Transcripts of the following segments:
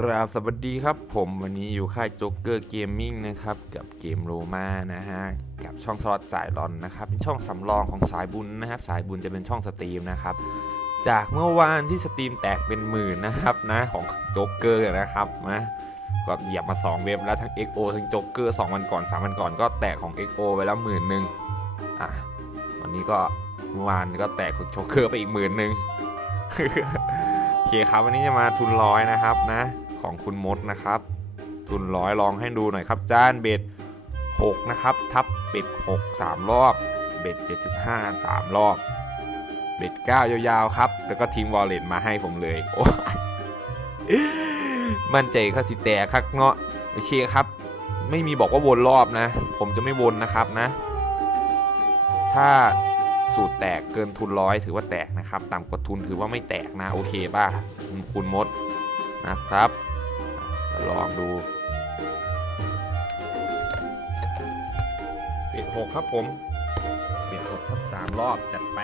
กราบสวัสดีครับผมวันนี้อยู่ค่ายโจ๊กเกอร์เกมมิ่งนะครับกับเกมโรมานะฮะกับช่องสล็อตสายรอนนะครับเป็นช่องสำรองของสายบุญนะครับ สายบุญจะเป็นช่องสตรีมนะครับ จากเมื่อวานที่สตรีมแตกเป็นหมื่นนะครับนะของโจ๊กเกอร์นะครับนะก็เหยียบมา 2 เว็บแล้วทั้ง XO ทั้งโจ๊กเกอร์2วันก่อน3วันก่อนก็แตกของ XO ไปแล้วหมื่นหนึ่งอะวันนี้ก็เมื่อวานก็แตกของโจ๊กเกอร์ไปอีกหมื่นหนึ่งโอเคครับวันนี้จะมาทุนร้อยนะครับนะ ของคุณมดนะครับ ทุนร้อยลองให้ดูหน่อยครับจานเบ็ด6นะครับทับเบ็ด6 3 รอบ เบ็ด 7.5 3 รอบ เบ็ด 9 ยาวๆ ครับ แล้วก็ทิ้งวอลเล็ตมาให้ผมเลย โอ้มั่นใจเข้าสิแต่คักเนาะโอเคครับ ไม่มีบอกว่าวนรอบนะ ผมจะไม่วนนะครับนะ ถ้าสูตรแตกเกินทุนร้อยถือว่าแตกนะครับ ต่ำกว่าทุนถือว่าไม่แตกนะ โอเคป่ะคุณคุณมดนะครับ ลองดูเบ็ดหกครับผมเบ็ดหกทับสามรอบจัดไป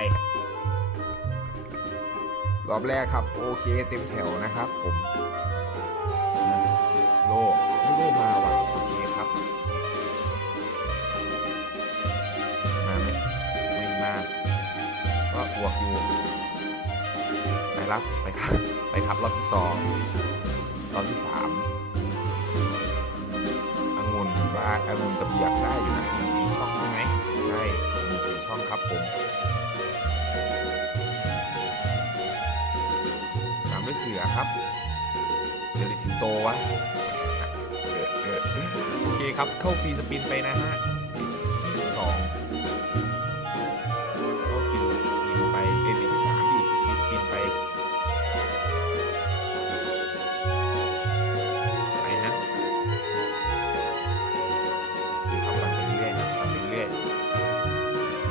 รอบแรกครับ โอเคเต็มแถวนะครับผมโลโลมาว่ะโอเคครับ มาไหมไม่มาก็บวกอยู่ไปรับไปครับไปครับรอบที่สองรอบที่สาม ว่าองุ่นกับเหยียบได้อยู่นะมีสีช่องใช่ไหมใช่มีสีช่องครับผมตามด้วยเสือครับเจอริสิงโตวะโอเคครับเข้าฟรีสปินไปนะฮะ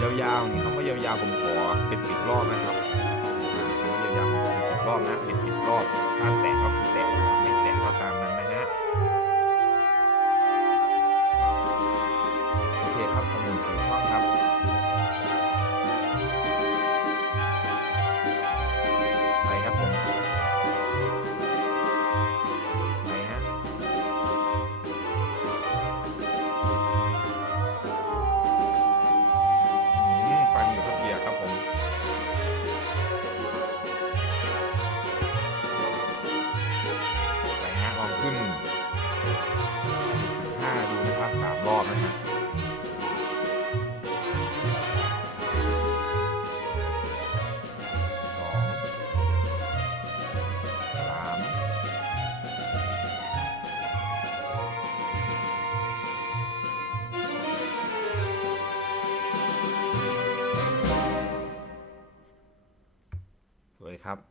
ยาวๆนี่คำว่ายาวๆผมขอเป็นสิบรอบนะครับคำว่ายาวๆผมขอเป็นสิบรอบนะเป็นสิบรอบถ้าแตกก็คือแตกนะครับไม่แตกก็ตาม ครับ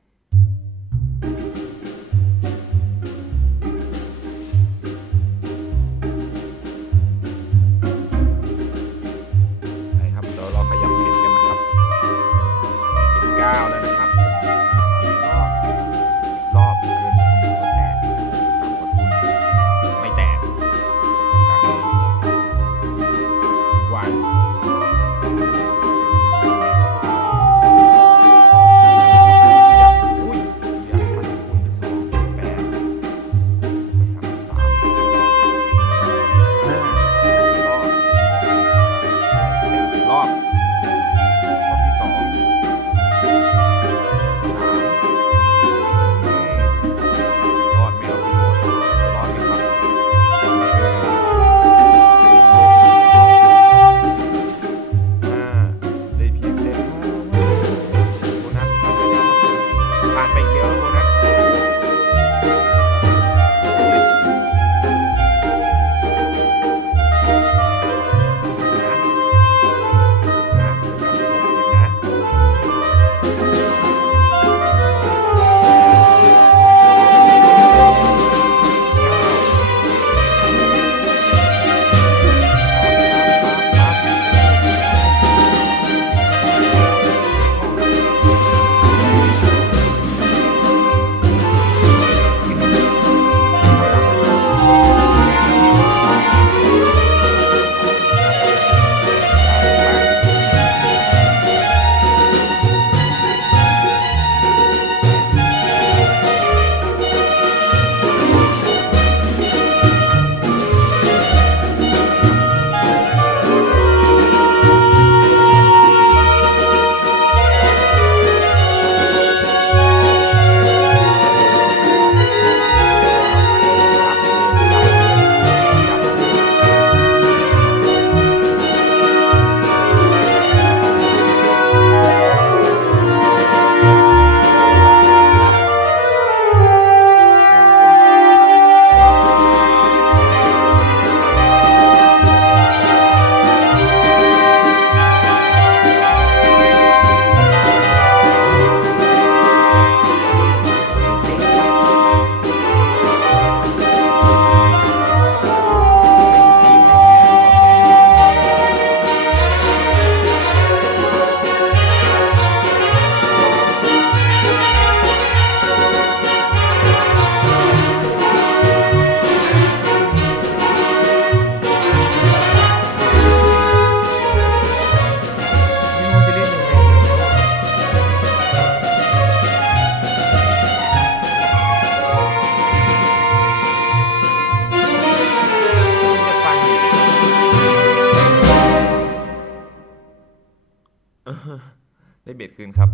ขึ้นครับ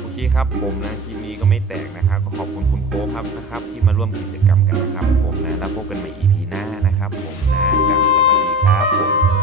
โอเคครับผมนะคลิปนี้ก็ไม่แตกนะครับ ก็ขอบคุณคุณโค้ครับนะครับ ที่มาร่วมกิจกรรมกันนะครับ ผมนะแล้วพบกันใหม่ EP หน้านะครับ ผมนะกับสวัสดีครับผม